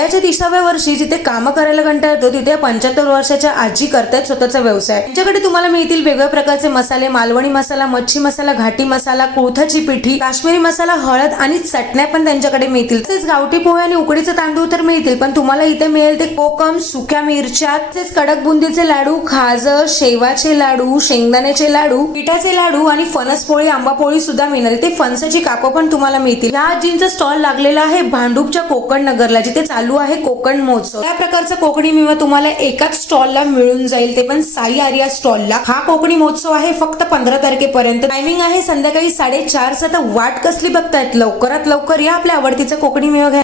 वयाच्या 30व्या वर्षी जिथे काम करायला कंटाळा येतो तिथे 75 वर्षाच्या आजी करतायत स्वतःचा व्यवसाय। त्यांच्याकडे तुम्हाला मिळतील वेगवेगळ्या प्रकारचे मसाले, मालवणी मसाला, मच्छी मसाला, घाटी मसाला, कुळथाची पिठी, काश्मीरी मसाला, हळद आणि चटण्या पण त्यांच्याकडे मिळतील। तसेच गावठी पोहे आणि उकडीचे तांदूळ तर मिळतील, पण तुम्हाला इथे मिळेल ते कोकम, सुक्या मिरच्या, तसेच कडक बुंदीचे लाडू, खाजं, शेवाचे लाडू, शेंगदाण्याचे लाडू, पिठाचे लाडू आणि फणस पोळी, आंबा पोळी सुद्धा मिळणार। इथे फणसाची कापं पण तुम्हाला मिळतील। या आजींचा स्टॉल लागलेला आहे भांडूपच्या कोकण नगरला, जिथे चालू आहे कोकण महोत्सव। या प्रकारचा कोकणी मेवा तुम्हाला एकाच स्टॉलला मिळून जाईल, ते पण साई आर्या स्टॉलला। हा कोकणी महोत्सव आहे फक्त 15 तारखेपर्यंत। टायमिंग आहे संध्याकाळी 4:30 तर वाट कसली बघतायत, लवकरात लवकर या आपल्या आवडतीचा कोकणी मेवा घ्या।